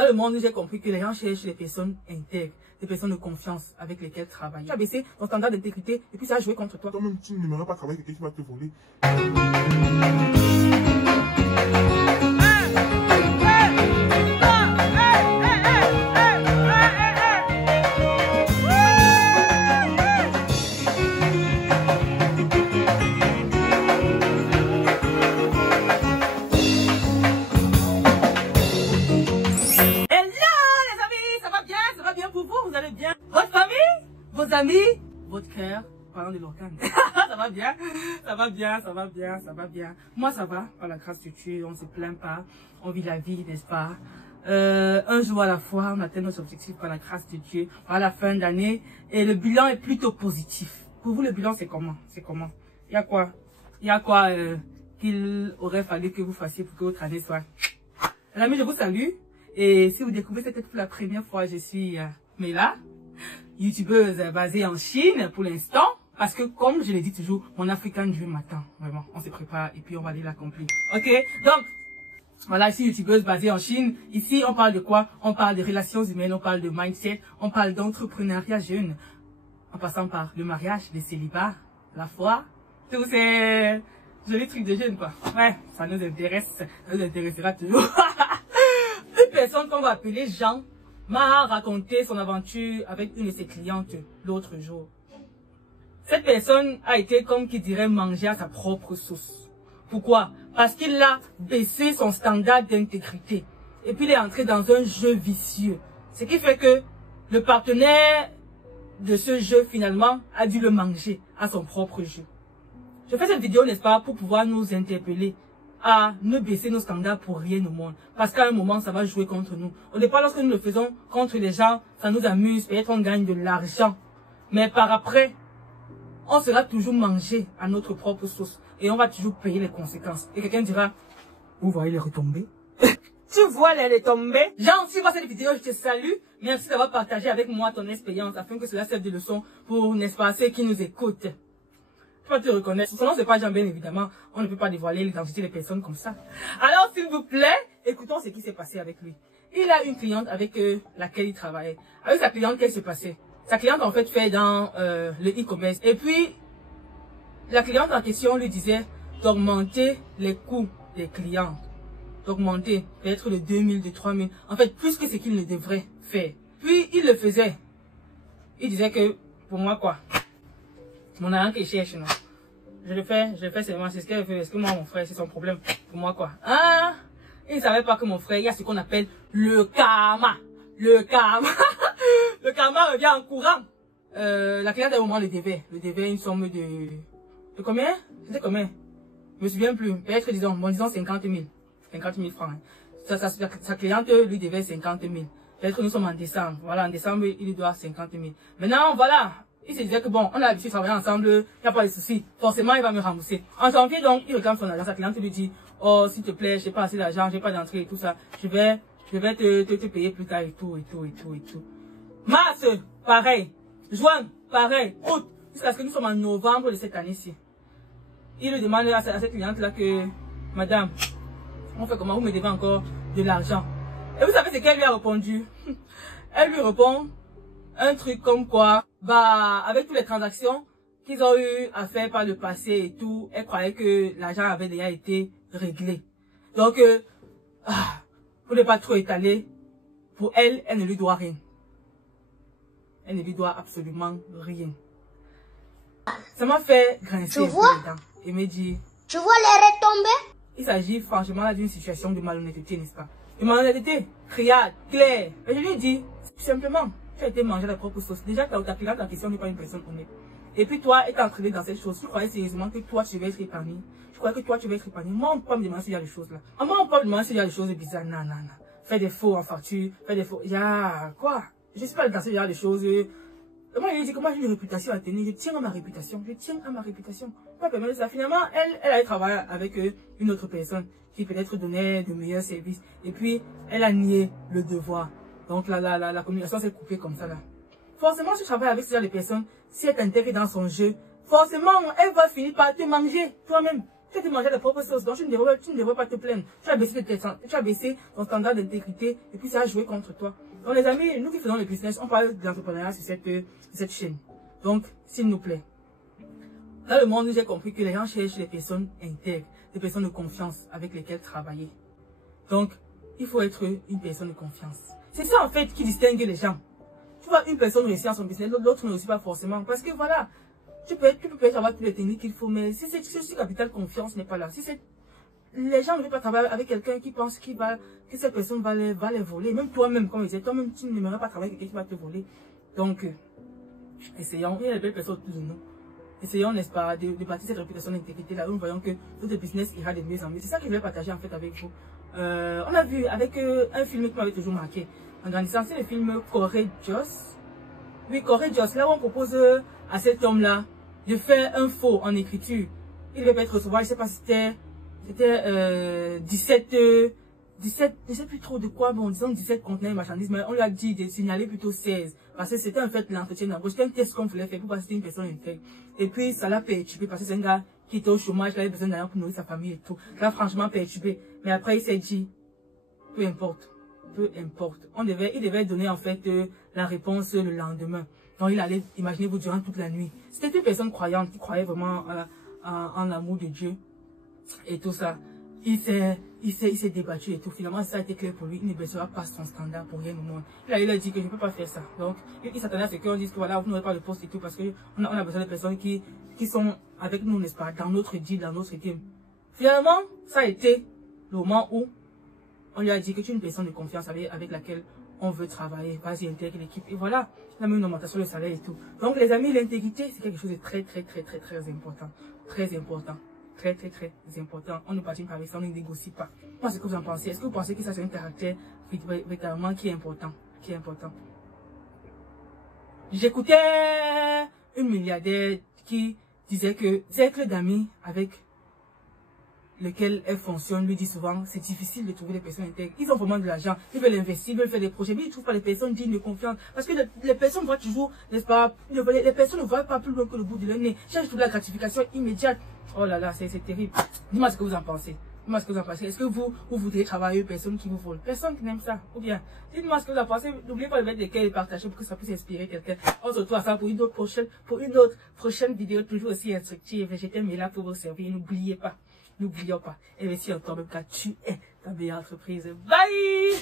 Dans le monde, j'ai compris que les gens cherchent les personnes intègres, des personnes de confiance avec lesquelles travailler. Tu as baissé ton standard d'intégrité et puis ça a joué contre toi. Toi-même, tu n'aimerais pas travailler avec quelqu'un qui va te voler. Vos amis, votre cœur, parlant de l'organe. Ça va bien, ça va bien, ça va bien, ça va bien. Moi, ça va, par la grâce de Dieu, on se plaint pas, on vit la vie, n'est-ce pas? Un jour à la fois, on atteint nos objectifs par la grâce de Dieu, à la fin d'année, et le bilan est plutôt positif. Pour vous, le bilan, c'est comment? C'est comment? Il y a quoi qu'il aurait fallu que vous fassiez pour que votre année soit... Les amis, je vous salue, et si vous découvrez cette tête pour la première fois, je suis Mela, youtubeuse basée en Chine pour l'instant, parce que comme je l'ai dit toujours, mon African Dream m'attend, vraiment, on se prépare et puis on va aller l'accomplir. Ok, donc voilà, ici youtubeuse basée en Chine. Ici on parle de quoi? On parle de relations humaines, on parle de mindset, on parle d'entrepreneuriat jeune, en passant par le mariage, le célibat, la foi, tous ces jolis trucs de jeunes quoi. Ouais, ça nous intéresse, ça nous intéressera toujours. Une personne qu'on va appeler Jean m'a raconté son aventure avec une de ses clientes l'autre jour. Cette personne a été, comme qui dirait, mangée à sa propre sauce. Pourquoi? Parce qu'il a baissé son standard d'intégrité. Et puis il est entré dans un jeu vicieux. Ce qui fait que le partenaire de ce jeu, finalement, a dû le manger à son propre jeu. Je fais cette vidéo, n'est-ce pas, pour pouvoir nous interpeller à ne baisser nos standards pour rien au monde. Parce qu'à un moment, ça va jouer contre nous. Au départ, lorsque nous le faisons contre les gens, ça nous amuse, peut-être on gagne de l'argent. Mais par après, on sera toujours mangé à notre propre sauce. Et on va toujours payer les conséquences. Et quelqu'un dira, vous voyez les retombées? Tu vois les retombées? Jean, si tu vois cette vidéo, je te salue. Merci d'avoir partagé avec moi ton expérience afin que cela serve de leçon pour, n'est-ce pas, ceux qui nous écoutent. Tu vas te reconnaître. Son nom, c'est pas Jean, bien évidemment. On ne peut pas dévoiler l'identité des personnes comme ça. Alors, s'il vous plaît, écoutons ce qui s'est passé avec lui. Il a une cliente avec laquelle il travaillait. Avec sa cliente, qu'est-ce qui s'est passé? Sa cliente, en fait dans le e-commerce. Et puis, la cliente en question lui disait d'augmenter les coûts des clients. D'augmenter, peut-être de 2000, de 3000. En fait, plus que ce qu'il ne devrait faire. Puis, il le faisait. Il disait que, pour moi, quoi? Mon argent qu'il cherche, non. Je le fais seulement, c'est ce qu'elle veut. Est-ce que moi, mon frère, c'est son problème? Pour moi, quoi? Ah! Il ne savait pas que mon frère, il y a ce qu'on appelle le karma. Le karma. Le karma revient en courant. La cliente, à un moment, le devait une somme de combien? C'était combien? Je me souviens plus. Peut-être, disons 50 000. 50 000 francs. Sa cliente lui devait 50 000. Peut-être nous sommes en décembre. Voilà, en décembre, il lui doit 50 000. Maintenant, voilà. Il se disait que bon, on a l'habitude de travailler ensemble, il n'y a pas de souci. Forcément, il va me rembourser. En janvier, donc, il réclame son argent. Sa cliente lui dit, oh, s'il te plaît, j'ai pas assez d'argent, j'ai pas d'entrée et tout ça. Je vais te payer plus tard et tout. Mars, pareil. Juin, pareil. Août, jusqu'à ce que nous sommes en novembre de cette année-ci. Il lui demande à cette cliente-là que, madame, on fait comment? Vous me devez encore de l'argent. Et vous savez ce qu'elle lui a répondu? Elle lui répond un truc comme quoi, bah, avec toutes les transactions qu'ils ont eu à faire par le passé et tout, elle croyait que l'argent avait déjà été réglé. Donc, pour ne pas trop étaler, pour elle, elle ne lui doit rien. Elle ne lui doit absolument rien. Ça m'a fait grincer les dents et me dire, tu vois les retombées? Il s'agit franchement d'une situation de malhonnêteté, n'est-ce pas? De malhonnêteté, criarde, claire. Et je lui dis, simplement, tu as été mangé à ta propre sauce. Déjà, ta cliente en question n'est pas une personne honnête. Et puis toi, étant entraîné dans cette chose, tu croyais sérieusement que toi, tu vas être épargné. Je croyais que toi, tu vas être épargné. Moi, on peut pas me demander s'il y a des choses là. Moi, on peut me demander s'il y a des choses bizarres. Non. Fais des faux en facture, fais des faux. Quoi? Je suis pas dans ce genre de choses. Moi, je lui ai dit que moi, j'ai une réputation à tenir. Je tiens à ma réputation. Pas permettre ça. Finalement, elle a travaillé avec une autre personne qui peut-être donnait de meilleurs services. Et puis, elle a nié le devoir. Donc, la communication s'est coupée comme ça, là. Forcément, si tu travailles avec ce genre de personnes, si elle t'intègre dans son jeu, forcément, elle va finir par te manger, toi-même. Tu as été manger ta propre sauce, donc tu ne devrais pas te plaindre. Tu as baissé ton standard d'intégrité et puis ça a joué contre toi. Donc les amis, nous qui faisons le business, on parle de l'entrepreneuriat sur cette chaîne. Donc, s'il nous plaît. Dans le monde, j'ai compris que les gens cherchent des personnes intègres, des personnes de confiance avec lesquelles travailler. Donc, il faut être une personne de confiance. C'est ça en fait qui distingue les gens. Tu vois, une personne réussir à son business, l'autre ne réussit pas forcément. Parce que voilà, tu peux avoir toutes les techniques qu'il faut, mais si ce capital confiance n'est pas là, si les gens ne veulent pas travailler avec quelqu'un qui pense que cette personne va les voler. Même toi-même, comme je disais, toi-même, tu n'aimerais pas travailler avec quelqu'un qui va te voler. Donc, essayons, il y a des belles personnes autour de nous. Essayons, n'est-ce pas, de bâtir cette réputation d'intégrité là où nous voyons que notre business ira de mieux en mieux. C'est ça que je vais partager en fait avec vous. On a vu avec un film qui m'avait toujours marqué. En grandissant, c'est le film Courageous. Oui, Courageous, là où on propose à cet homme-là de faire un faux en écriture. Il devait être recevoir, je ne sais pas si c'était 17, je ne sais plus trop de quoi, bon, disons 17 conteneurs de marchandises, mais on lui a dit de signaler plutôt 16. Parce que c'était en fait l'entretien d'embauche. C'était un test qu'on voulait faire pour voir si c'était une personne intègre. Et puis, ça l'a perturbé parce que c'est un gars qui était au chômage, qui avait besoin d'argent pour nourrir sa famille et tout. Ça l'a franchement perturbé. Mais après, il s'est dit, peu importe. Peu importe. Il devait donner en fait la réponse le lendemain. Donc, il allait, imaginez-vous, durant toute la nuit. C'était une personne croyante qui croyait vraiment en l'amour de Dieu et tout ça. Il s'est débattu et tout. Finalement, ça a été clair pour lui. Il ne baissera pas son standard pour rien au monde. Il a dit que je ne peux pas faire ça. Donc, il s'attendait à ce qu'on dise que voilà, vous n'aurez pas le poste et tout parce qu'on a besoin de personnes qui sont avec nous, n'est-ce pas, dans notre deal, dans notre team. Finalement, ça a été le moment où on lui a dit que tu es une personne de confiance avec laquelle on veut travailler. Vas-y, intègre l'équipe. Et voilà, il a même une augmentation de salaire et tout. Donc, les amis, l'intégrité, c'est quelque chose de très, très, très, très, très important. Très important. Très, très, très important. On ne participe pas avec ça, on ne négocie pas. Moi, ce que vous en pensez? Est-ce que vous pensez que ça, c'est un caractère véritablement qui est important? Qui est important? J'écoutais une milliardaire qui disait que cercle d'amis avec lequel elle fonctionne lui dit souvent c'est difficile de trouver des personnes intègres. Ils ont vraiment de l'argent, ils veulent investir, ils veulent faire des projets, mais ils ne trouvent pas les personnes dignes de confiance. Parce que les personnes voient toujours, n'est-ce pas, les personnes ne voient pas plus loin que le bout de leur nez. Cherchent toute la gratification immédiate. Oh là là, c'est terrible. Dis-moi ce que vous en pensez. Dis-moi ce que vous en pensez. Est-ce que vous voudriez travailler avec personne qui vous vole? Personne qui n'aime ça. Ou bien, dites-moi ce que vous en pensez. N'oubliez pas de mettre des cœurs et partager pour que ça puisse inspirer quelqu'un. On se retrouve à ça pour une autre prochaine vidéo toujours aussi instructive. J'étais là pour vous servir. N'oubliez pas. N'oublions pas. Investir en toi même car tu es ta meilleure entreprise. Bye!